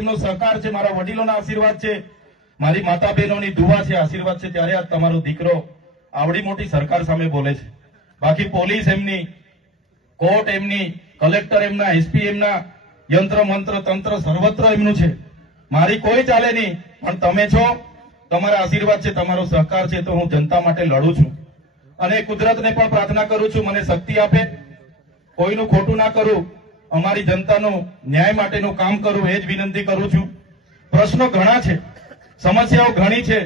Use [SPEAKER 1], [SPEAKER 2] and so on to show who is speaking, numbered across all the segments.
[SPEAKER 1] એમનો સહકાર છે, મારા વડીલોના આશીર્વાદ છે, મારી માતા બહેનોની દુવા છે, આશીર્વાદ છે, ત્યારે આ તમારો દીકરો આવડી મોટી સરકાર સામે બોલે છે. બાકી પોલીસ એમની, કોર્ટ એમની, કલેક્ટર એમના એસપી એમના, યંત્ર, મંત્ર, તંત્ર, સર્વત્ર એમનું છે. મારી કોઈ ચાલે નહીં, પણ તમે છો, તમારા આશીર્વાદ છે, તમારો સહકાર છે, તો હું જનતા માટે લડું છું. અને કુદરતને પણ પ્રાર્થના કરું છું, મને શક્તિ આપે. કોઈનું ખોટું ના કરું. અમારી જનતાનો ન્યાય માટેનું કામ કરું, એ જ વિનંતી કરું છું. પ્રશ્નો ઘણા છે, સમસ્યાઓ ઘણી છે,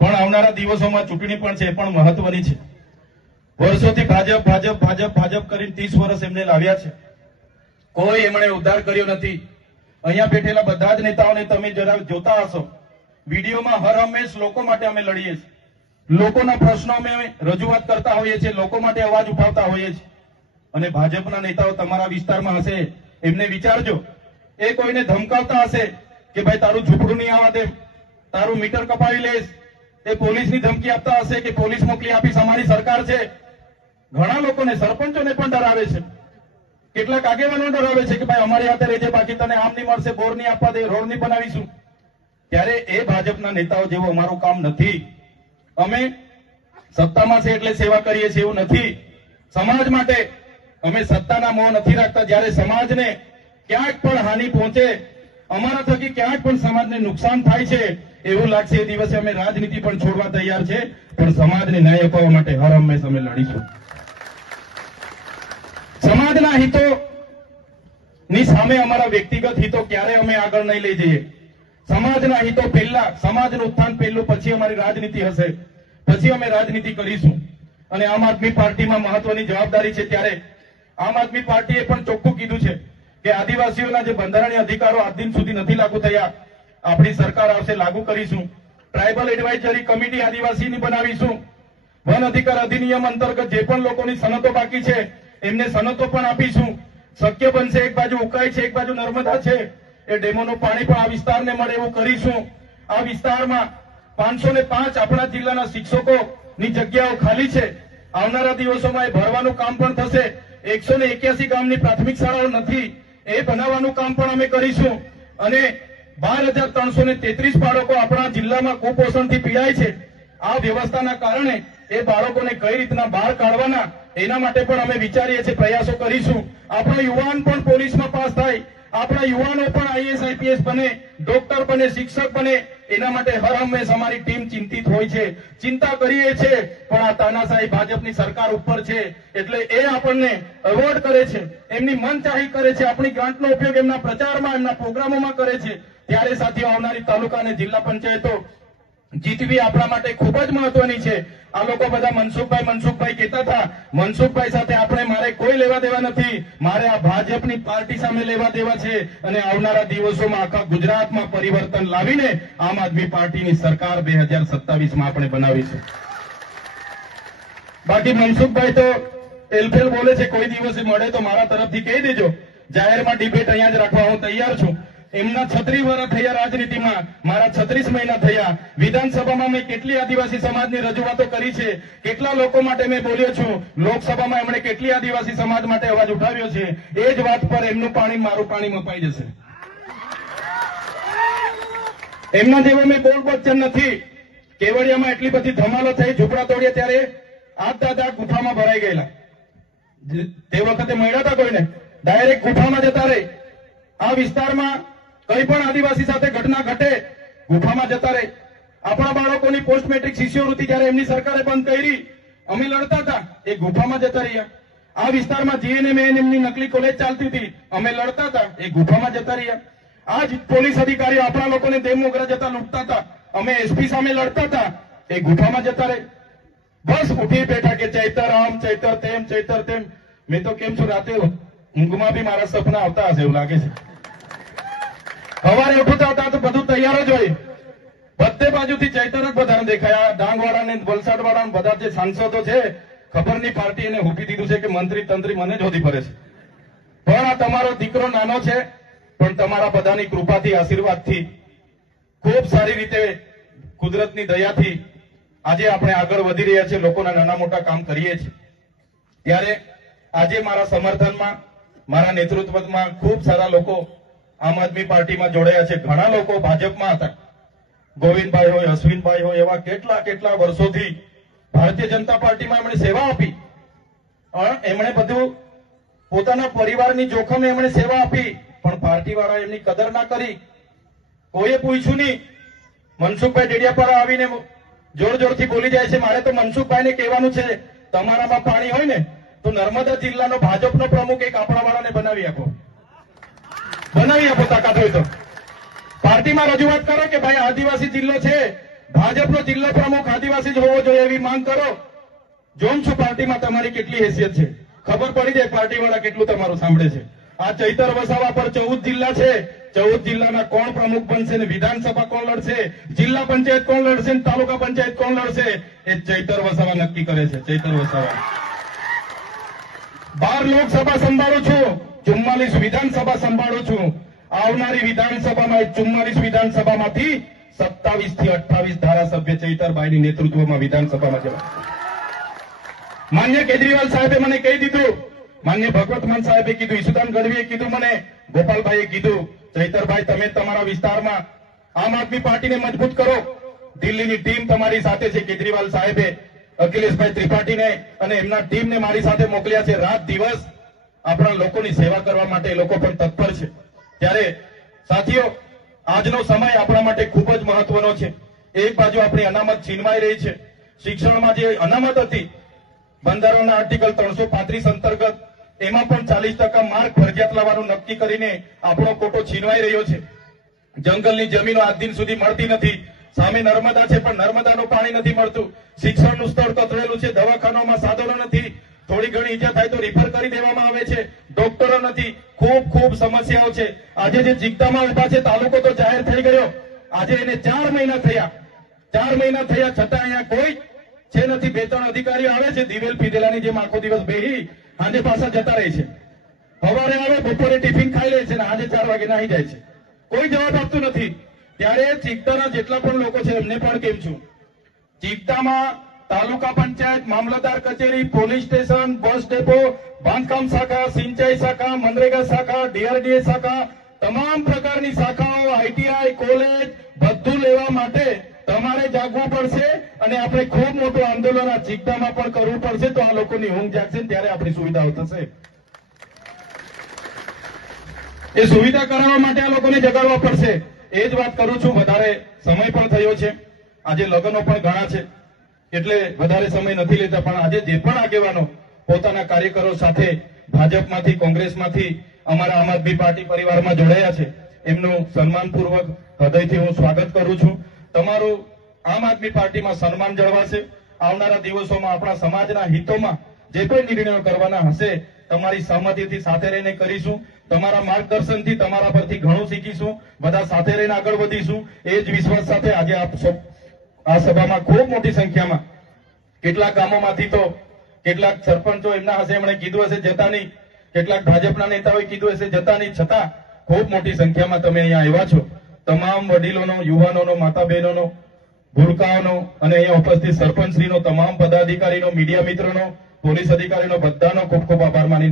[SPEAKER 1] પણ આવનારા દિવસોમાં ચૂંટણી પણ છે, એ પણ મહત્વની છે. વર્ષોથી ભાજપ ભાજપ ભાજપ ભાજપ કરીને ત્રીસ વર્ષ એમને લાવ્યા છે. કોઈ એમણે ઉદ્ધાર કર્યો નથી. અહીંયા બેઠેલા બધા જ નેતાઓને તમે જરા જોતા હશો. વિડીયોમાં હર હંમેશ લોકો માટે અમે લડીએ છીએ. લોકોના પ્રશ્નો અમે રજૂઆત કરતા હોઈએ છીએ, લોકો માટે અવાજ ઉઠાવતા હોઈએ છીએ. અને ભાજપના નેતાઓ તમારા વિસ્તારમાં હશે, એમને વિચારજો. એ કોઈને ધમકાવતા હશે કે ભાઈ તારું ઝૂંપડું નહીં આવવા દે, તારું મીટર કપાવી લઈશ એ પોલીસની ધમકી આપતા હશે કે પોલીસ મોકલી આપીશ અમારી સરકાર છે. ઘણા લોકોને, સરપંચોને પણ ડરાવે છે. કેટલાક આગેવાનો ડરાવે છે કે ભાઈ અમારી હાથે રહેજે, બાકી તને આમ નહીં મળશે, બોર નહીં આપવા દે, રોડ નહીં બનાવીશું. ત્યારે એ ભાજપના નેતાઓ જેવું અમારું કામ નથી. અમે સત્તામાં છે એટલે સેવા કરીએ છીએ એવું નથી. સમાજ માટે અમે સત્તાના મોહ નથી રાખતા. જ્યારે સમાજને ક્યાંક પણ હાનિ પહોંચે, અમારા થકી ક્યાંક પણ સમાજને નુકસાન થાય છે, એવું લાગશે. એ દિવસે અમે રાજનીતિ પણ છોડવા તૈયાર છે, પણ સમાજને ન્યાય અપાવવા માટે હર હંમેશ અમે લડીશું. સમાજના હિતો ની સામે અમારા વ્યક્તિગત હિતો ક્યારે અમે આગળ નહીં લઈ જઈએ? સમાજના હિતો પહેલા, સમાજનું ઉત્થાન પહેલું, પછી અમારી રાજનીતિ હશે. પછી અમે રાજનીતિ કરીશું. અને આમ આદમી પાર્ટીમાં મહત્વની જવાબદારી છે ત્યારે આમ આદમી પાર્ટીએ પણ ચોખ્ખું કીધું છે કે આદિવાસીઓના જે બંધારણીય અધિકારો આજ દિન સુધી નથી લાગુ થયા, આપણી સરકાર આવશે લાગુ કરીશું. ટ્રાઇબલ એડવાઇઝરી કમિટી આદિવાસીની બનાવીશું. વન અધિકાર અધિનિયમ અંતર્ગત જે પણ લોકોની સનતો બાકી છે, એમને સનતો પણ આપીશું. શક્ય બનશે એક બાજુ ઉકાઈ છે, એક બાજુ નર્મદા છે. એ ડેમોનું પાણી પણ આ વિસ્તારને મળે એવું કરીશું. આ વિસ્તારમાં પાંચસો ને પાંચ આપણા જિલ્લાના શિક્ષકો ની જગ્યાઓ ખાલી છે. આવનારા દિવસોમાં એ ભરવાનું કામ પણ થશે. એકસો ને એક્યાસી ગામની પ્રાથમિક શાળાઓ નથી, એ બનાવવાનું કામ પણ અમે કરીશું. અને બાર હજાર ત્રણસો ને તેત્રીસ બાળકો આપણા જિલ્લામાં કુપોષણથી પીડાય છે. આ વ્યવસ્થાના કારણે એ બાળકોને કઈ રીતના બહાર કાઢવાના, એના માટે પણ અમે વિચારીએ છીએ, પ્રયાસો કરીશું. આપણો યુવાન પણ પોલીસમાં પાસ થાય આપણા યુવાનો પણ આઈએસ આઈપીએસ બને, ડોક્ટર બને, શિક્ષક બને, એના માટે હર હંમેશ અમારી ટીમ ચિંતિત હોય છે. ચિંતા કરીએ છે પણ આ તાનાશાહી ભાજપની સરકાર ઉપર છે, એટલે એ આપણને અવોર્ડ કરે છે. એમની મનચાહી કરે છે, આપણી ગ્રાન્ટનો ઉપયોગ એમના પ્રચારમાં, એમના પ્રોગ્રામોમાં કરે છે. ત્યારે સાથીઓ, આવનારી તાલુકા અને જિલ્લા પંચાયતો જીતવી આપણા માટે ખૂબ જ મહત્વની છે. આ લોકો બધા મનસુખભાઈ મનસુખભાઈ કહેતા હતા, મનસુખભાઈ સાથે આપણે મારે કોઈ લેવા દેવા નથી. મારે આ ભાજપની પાર્ટી સામે લેવા દેવા છે અને આવનારા દિવસોમાં આખા ગુજરાતમાં પરિવર્તન લાવીને આમ આદમી પાર્ટીની સરકાર બે હજાર આપણે બનાવીશું બાકી મનસુખભાઈ તો એલફેલ બોલે છે, કોઈ દિવસે મળે તો મારા તરફથી કહી દેજો. જાહેરમાં ડિબેટ અહીંયા જ રાખવા હું તૈયાર છું. એમના છત્રીસ વર્ષ થયા રાજનીતિમાં, મારા છત્રીસ મહિના થયા. વિધાનસભામાં મેં કેટલી આદિવાસી સમાજની રજૂઆતો કરી છે? કેટલા લોકો માટે મેં બોલ્યો છું? લોકસભામાં એમણે કેટલી આદિવાસી સમાજ માટે અવાજ ઉઠાવ્યો છે? એ જ વાત પર એમનું પાણી મારું પાણી મપાઈ જશે. એમના જેવો મેં બોલ બચ્ચન નથી. કેવડિયામાં એટલી બધી ધમાલો થઈ, ઝૂંપડા તોડ્યા ત્યારે આ દાદા ગુફામાં ભરાઈ ગયેલા. તે વખતે મળ્યા હતા કોઈને? ડાયરેક્ટ ગુફામાં જતા રહી. આ વિસ્તારમાં કઈ પણ આદિવાસી સાથે ઘટના ઘટે, ગુફામાં જતા રહે. આપણા બાળકોની પોસ્ટ મેટ્રિક શિષ્યવૃત્તિ જયારે એમની સરકારે બંધ કરી, અમે લડતા હતા, એ ગુફામાં જતા રહ્યા. આ વિસ્તારમાં જીએનએમ એમની નકલી કોલેજ ચાલતી હતી, અમે લડતા હતા, એ ગુફામાં જતા રહ્યા. આ જ પોલીસ અધિકારીઓ આપણા લોકોને દેવમોગરા જતા લૂંટતા હતા. અમે એસપી સામે લડતા હતા, એ ગુફામાં જતા રહે. બસ ઉઠી બેઠા કે ચૈતર આમ, ચૈતર તેમ ચૈતર તેમ. મેં તો કેમ છું, રાતે ઊંઘમાં બી મારા સપના આવતા હશે એવું લાગે છે. સવારે ઉઠતા હતા તો બધું તૈયાર જ હોય. બધે બાજુથી ચૈતર જ બધાને દેખાયા. ડાંગ વાળા ને વલસાડ વાળા બધા જે સાંસદો છે ખબરની પાર્ટી એને ઊભી દીધું છે કે મંત્રી તંત્રી મને જ હોધી ફરે છે. પણ આ તમારો દીકરો નાનો છે, પણ તમારા બધાની કૃપાથી, આશીર્વાદથી, ખૂબ સારી રીતે કુદરતની દયાથી આજે આપણે આગળ વધી રહ્યા છીએ, લોકોના નાના મોટા કામ કરીએ છીએ. ત્યારે આજે મારા સમર્થનમાં, મારા નેતૃત્વમાં ખૂબ સારા લોકો આમ આદમી પાર્ટીમાં જોડાયા છે ઘણા લોકો ભાજપમાં હતા. ગોવિંદભાઈ હોય, અશ્વિનભાઈ હોય, એવા કેટલા કેટલા વર્ષોથી ભારતીય જનતા પાર્ટીમાં એમણે સેવા આપી. એમણે બધું પોતાના પરિવારની જોખમે એમણે સેવા આપી, પણ પાર્ટી વાળા એમની કદર ના કરી. કોઈએ પૂછ્યું નહીં. મનસુખભાઈ ડેડિયાપાડા આવીને જોર જોરથી બોલી જાય છે, મારે તો મનસુખભાઈને કહેવાનું છે, તમારામાં પાણી હોય ને, તો નર્મદા જિલ્લાનો ભાજપનો પ્રમુખ એક આપણા વાળાને બનાવી આપો. બનાવી આપો તાકાત હોય તો. પાર્ટીમાં રજૂઆત કરો કે ભાઈ આદિવાસી જિલ્લો છે. ભાજપનો જિલ્લો પ્રમુખ આદિવાસી જ હોવો જોઈએ એવી માંગ કરો. જોઉં છું પાર્ટીમાં તમારી કેટલી હેસિયત છે. ખબર પડી જાય પાર્ટીવાળા કેટલું તમારું સાંભળે છે. આ ચૈતર વસાવા પર ચૌદ જિલ્લા છે. ચૌદ જિલ્લાના કોણ પ્રમુખ બનશે ને વિધાનસભા કોણ લડશે? જિલ્લા પંચાયત કોણ લડશે ને તાલુકા પંચાયત કોણ લડશે? એ ચૈતર વસાવા નક્કી કરે છે. ચૈતર વસાવા. બાર લોકસભા સંભાળું છું. ચુમ્માલીસ વિધાનસભા સંભાળું છું. આવનારી વિધાનસભામાં ચુમ્માલીસ વિધાનસભામાંથી સત્તાવીસથી અઠાવીસ ધારાસભ્ય ચૈતરભાઈની નેતૃત્વમાં વિધાનસભામાં જવા. માન્ય કેજરીવાલ સાહેબે મને કહી દીધું. માન્ય ભગવતમાન સાહેબે કીધું ઈશુદાન ગઢવીએ કીધું મને, ગોપાલભાઈએ કીધું, ચૈતરભાઈ, તમે તમારા વિસ્તારમાં આમ આદમી પાર્ટીને મજબૂત કરો. દિલ્હીની ટીમ તમારી સાથે છે, કેજરીવાલ સાહેબે. અખિલેશભાઈ ત્રિપાઠીને અને એમના ટીમને મારી સાથે મોકલ્યા છે. રાત દિવસ આપણા લોકોની સેવા કરવા માટે એ લોકો પણ તત્પર છે. ત્યારે સાથીઓ, આજનો સમય આપણા માટે ખૂબ જ મહત્વનો છે. એક બાજુ આપણી અનામત છીનવાઈ રહી છે. શિક્ષણમાં જે અનામત હતી, બંધારણના આર્ટિકલ ત્રણસો પાંત્રીસ અંતર્ગત, એમાં પણ ચાલીસ ટકા માર્ક ફરજિયાત લાવવાનું નક્કી કરીને આપણો કોટો છીનવાઈ રહ્યો છે. જંગલની જમીનો આજ દિન સુધી મળતી નથી. સામે નર્મદા છે, પણ નર્મદાનું પાણી નથી મળતું. શિક્ષણનું સ્તર કથળેલું છે. દવાખાનામાં સાધનો નથી. થોડી ઘણી ઈજા થાય તો રિફર કરી દેવામાં આવે છે. ડોક્ટરો નથી. ખૂબ ખૂબ સમસ્યાઓ છે. આજે જે જીગદામાં ઊભા છે, તાલુકો તો જાહેર થઈ ગયો. આજે એને ચાર મહિના થયા. ચાર મહિના થયા છતાં અહીંયા કોઈ છે નથી. બે, ત્રણ અધિકારીઓ આવે છે, દિવેલ પીધેલાની જેમ આખો દિવસ બેહી આજે પાછા જતા રહે છે. સવારે આવે, બપોરે ટિફિન ખાઈ લે છે ને આજે ચાર વાગે નાહી જાય છે. કોઈ જવાબ આપતું નથી. ત્યારે ચિકતાના જેટલા પણ લોકો છે, એમને પણ કેમ છું? ચિકતામાં તાલુકા પંચાયત મામલતદાર કચેરી, પોલીસ સ્ટેશન, બસ ડેપો, બાંધકામ શાખા, સિંચાઈ શાખા, મનરેગા શાખા, ડીઆરડીએ શાખા, તમામ પ્રકારની શાખાઓ, આઈટીઆઈ, કોલેજ, બધું લેવા માટે તમારે જાગવું પડશે અને આપણે ખૂબ મોટું આંદોલન આ ચિકતામાં પણ કરવું પડશે. તો આ લોકોની ઊંઘ જાગશે ત્યારે આપણી સુવિધાઓ થશે. એ સુવિધા કરાવવા માટે આ લોકોને જગાડવા પડશે. એ જ વાત કરું છું, વધારે સમય પણ થયો છે. આજે લગ્નો પણ ઘણા છે. એટલે વધારે સમય નથી લેતા, પણ આજે જે પણ આગેવાનો પોતાના કાર્યકરો સાથે ભાજપમાંથી, કોંગ્રેસમાંથી, અમારા આમ આદમી પાર્ટી પરિવારમાં જોડાયા છે, એમનું સન્માનપૂર્વક હૃદયથી હું સ્વાગત કરું છું. તમારું આમ આદમી પાર્ટીમાં સન્માન જળવાશે. આવનારા દિવસોમાં આપણા સમાજના હિતોમાં જે કોઈ નિર્ણયો કરવાના હશે, તમારી સહમતિથી સાથે રહીને કરીશું. તમારા માર્ગદર્શનથી તમારા પરથી ઘણું શીખીશું. બધા સાથે રહીને આગળ વધીશું. એ જ વિશ્વાસ સાથે આજે આપ આ સભામાં ખૂબ મોટી સંખ્યામાં કેટલાક ગામોમાંથી તો કેટલાક સરપંચો એમના હશે, એમણે કીધું હશે, જતા નહીં. કેટલાક ભાજપના નેતાઓએ કીધું હશે, જતા નહીં. છતાં ખૂબ મોટી સંખ્યામાં તમે અહીંયા આવ્યા છો. તમામ વડીલોનો, યુવાનોનો માતા બહેનોનો ભૂલકાઓનો અને અહીંયા ઉપસ્થિત સરપંચશ્રીનો, તમામ પદાધિકારીનો, મીડિયા મિત્રોનો, પોલીસ અધિકારીનો, બધાનો ખૂબ ખૂબ આભાર માની